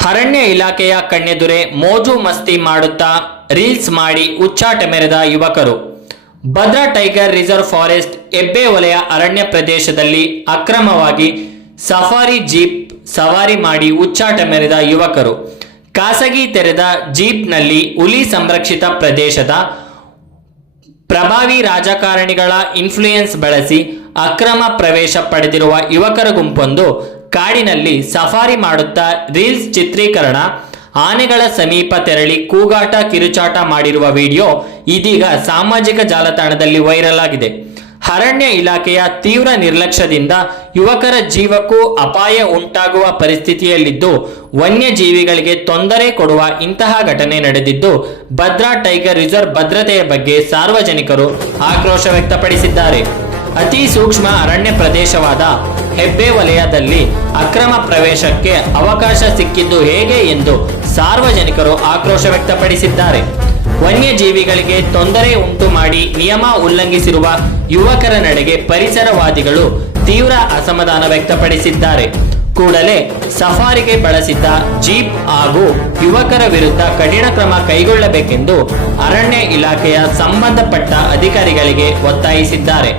ಅರಣ್ಯ ಇಲಾಖೆಯ ಕಣ್ಣೆದುರೇ ಮೋಜು ಮಸ್ತಿ ಮಾಡುತ್ತಾ ರೀಲ್ಸ್ ಮಾಡಿ ಹುಚ್ಚಾಟ ಮೆರೆದ ಯುವಕರು. ಭದ್ರಾ ಟೈಗರ್ ರಿಸರ್ವ್ ಫಾರೆಸ್ಟ್ ಹೆಬ್ಬೆ ವಲಯ ಅರಣ್ಯ ಪ್ರದೇಶದಲ್ಲಿ ಅಕ್ರಮವಾಗಿ ಸಫಾರಿ ಜೀಪ್ ಸವಾರಿ ಮಾಡಿ ಹುಚ್ಚಾಟ ಮೆರೆದ ಯುವಕರು. ಖಾಸಗಿ ತೆರೆದ ಜೀಪ್ನಲ್ಲಿ ಹುಲಿ ಸಂರಕ್ಷಿತ ಪ್ರದೇಶದ ಪ್ರಭಾವಿ ರಾಜಕಾರಣಿಗಳ ಇನ್ಫ್ಲೂಯೆನ್ಸ್ ಬಳಸಿ ಅಕ್ರಮ ಪ್ರವೇಶ ಪಡೆದಿರುವ ಯುವಕರ ಗುಂಪೊಂದು ಕಾಡಿನಲ್ಲಿ ಸಫಾರಿ ಮಾಡುತ್ತಾ ರೀಲ್ಸ್ ಚಿತ್ರೀಕರಣ, ಆನೆಗಳ ಸಮೀಪ ತೆರಳಿ ಕೂಗಾಟ ಕಿರುಚಾಟ ಮಾಡಿರುವ ವಿಡಿಯೋ ಇದೀಗ ಸಾಮಾಜಿಕ ಜಾಲತಾಣದಲ್ಲಿ ವೈರಲ್ ಆಗಿದೆ. ಅರಣ್ಯ ಇಲಾಖೆಯ ತೀವ್ರ ನಿರ್ಲಕ್ಷ್ಯದಿಂದ ಯುವಕರ ಜೀವಕ್ಕೂ ಅಪಾಯ ಉಂಟಾಗುವ ಪರಿಸ್ಥಿತಿಯಲ್ಲಿದ್ದು ವನ್ಯಜೀವಿಗಳಿಗೆ ತೊಂದರೆ ಕೊಡುವ ಇಂತಹ ಘಟನೆ ನಡೆದಿದ್ದು ಭದ್ರಾ ಟೈಗರ್ ರಿಸರ್ವ್ ಭದ್ರತೆಯ ಬಗ್ಗೆ ಸಾರ್ವಜನಿಕರು ಆಕ್ರೋಶ ವ್ಯಕ್ತಪಡಿಸಿದ್ದಾರೆ. ಅತಿ ಸೂಕ್ಷ್ಮ ಅರಣ್ಯ ಪ್ರದೇಶವಾದ ಹೆಬ್ಬೆ ವಲಯದಲ್ಲಿ ಅಕ್ರಮ ಪ್ರವೇಶಕ್ಕೆ ಅವಕಾಶ ಸಿಕ್ಕಿದ್ದು ಹೇಗೆ ಎಂದು ಸಾರ್ವಜನಿಕರು ಆಕ್ರೋಶ ವ್ಯಕ್ತಪಡಿಸಿದ್ದಾರೆ. ವನ್ಯಜೀವಿಗಳಿಗೆ ತೊಂದರೆ ಉಂಟು ಮಾಡಿ ನಿಯಮ ಉಲ್ಲಂಘಿಸಿರುವ ಯುವಕರ ನಡೆಗೆ ಪರಿಸರವಾದಿಗಳು ತೀವ್ರ ಅಸಮಾಧಾನ ವ್ಯಕ್ತಪಡಿಸಿದ್ದಾರೆ. ಕೂಡಲೇ ಸಫಾರಿಗೆ ಬಳಸಿದ್ದ ಜೀಪ್ ಹಾಗೂ ಯುವಕರ ವಿರುದ್ಧ ಕಠಿಣ ಕ್ರಮ ಕೈಗೊಳ್ಳಬೇಕೆಂದು ಅರಣ್ಯ ಇಲಾಖೆಯ ಸಂಬಂಧಪಟ್ಟ ಅಧಿಕಾರಿಗಳಿಗೆ ಒತ್ತಾಯಿಸಿದ್ದಾರೆ.